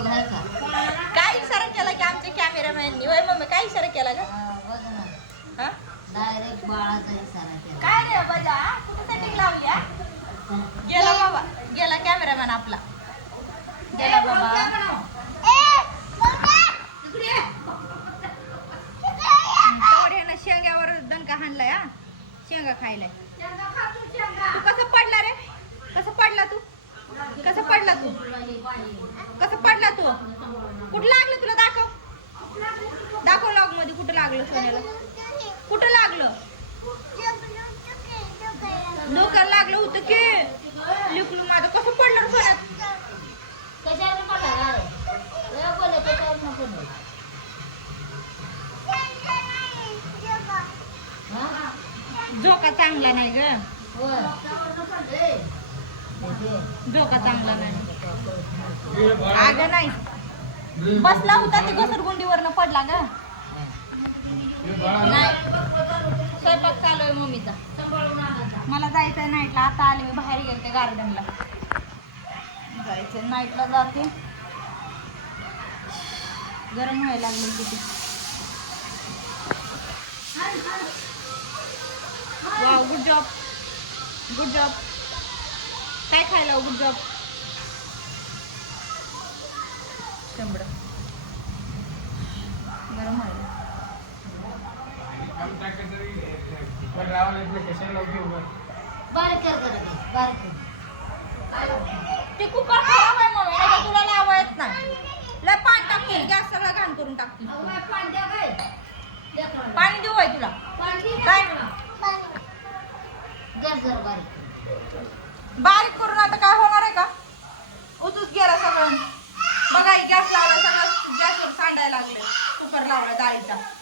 काय इशारा केला की आमच्या कॅमेरामॅननी होय मम्मी काय इशारा केला का बघ ना? डायरेक्ट बाळाचा इशारा केला काय रे बजा कुठं सेटिंग लावली? गेला बाबा गेला कॅमेरामॅन आपला. गेला बाबा. तेवढे ना शेंग्यावर दणका हाणलाय हा. शेंगा खायलाय. तू कसं पडला रे? कसं पडला तू? कसं पडला तू? कसं पडला तू? कुठं लागलं तुला दाखव? दाखव लॉगमध्ये कुठं लागलं सोन्याला. कुठं लागलं? डोक्याला लागलं होतं की. लिकलू माझं कसं पडलं सोन्यात. हा? झोका चांगला नाही ग. डोका झोका चांगला नाही. अगं नाही. बसला होता ते घसरगुंडीवरनं पडला ग. नाही. स्वयंपाक चालू आहे मम्मीचा. मला जायचं नाईटला. आता आले मी बाहेर गेले गार्डनला. जायचं नाईटला जाते. गरम व्हायला लागले किती. गुड जॉब गुड जॉब काय खायला गुड जॉब शंभर. गरम व्हायला बारीक कर जरा ते, बारीक कर. ते कुकर खराब आहे तर तुला लावा येत नाही. लय पाणी टाकतील गॅस सगळं घाण करून टाकतील पाणी देऊ आहे तुला पाणी दे काय? ना. गॅस जरा बारीक कर. बारीक करून आता काय होणार आहे का उतूच गेला सगळं बघा गॅस लावला सगळं गॅसवर सांडायला लागले कुकर लावला डाळीचा ऐक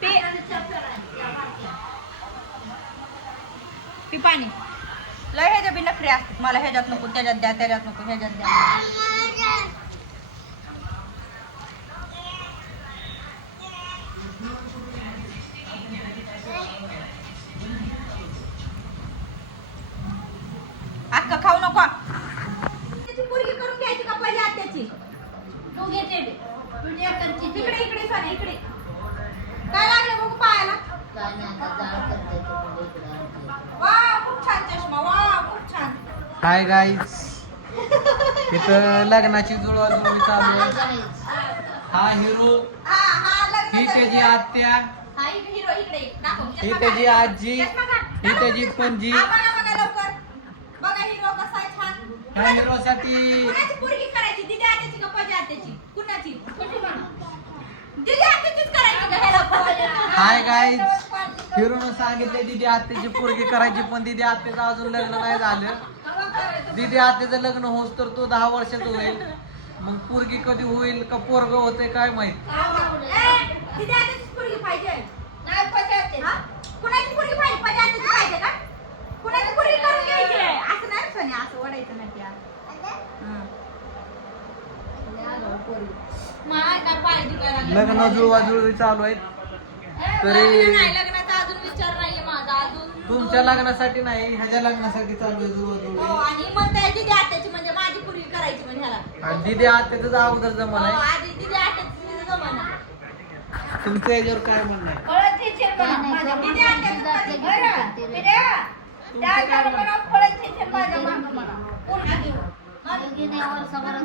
पी पी पाणी. लय ह्याच्या बी नखरे असतात. मला ह्याच्यात नको त्याच्यात द्या त्याच्यात नको ह्याच्यात द्या. हाय गाईज इथं लग्नाची जुळवाजुळवी चालू आहे? हा हिरो हा लग्न त्याची आत्या हा त्याची. आजी. ही त्याची पणजी. हा, बघा बघा लवकर. बघा हिरो ह्या हिरोसाठी कुणाची पुरगी करायची? दिदी आत्याची का पजा आत्याची? कुणाची? दिदी आत्याचीच हाय गाईज फिरून सांगितले दिदी आत्याची पोरगी करायची पण दिदी आत्याचं अजून लग्न नाही झालं. दिदी आत्याचं लग्न होस तर तो दहा वर्षात होईल. मग पोरगी कधी होईल का पोरग होते काय माहीत? पाहिजे कुणाची पुरगी करून घ्यायची असं नाही असं ओढायचं नाही त्या हा. लग्न जुळवाजुळवी चालू आहेत लग्न तरी लग्नाचा अजून विचार नाहीये माझा अजून तुमच्या लग्नासाठी नाही ह्याच्या लग्नासाठी चालू आहे हो जुळवाजुळवी आणि म्हणताय दिदी आत्याची म्हणजे माझी पूर्वी करायची म्हणजे ह्याला आणि दिदी आत्याचं अगोदर हो, जमन आहे आधी दिदी आत्याची जमाना तुमचं याच्यावर काय म्हणणं आहे नाही, दिदी आत्याचं बरं.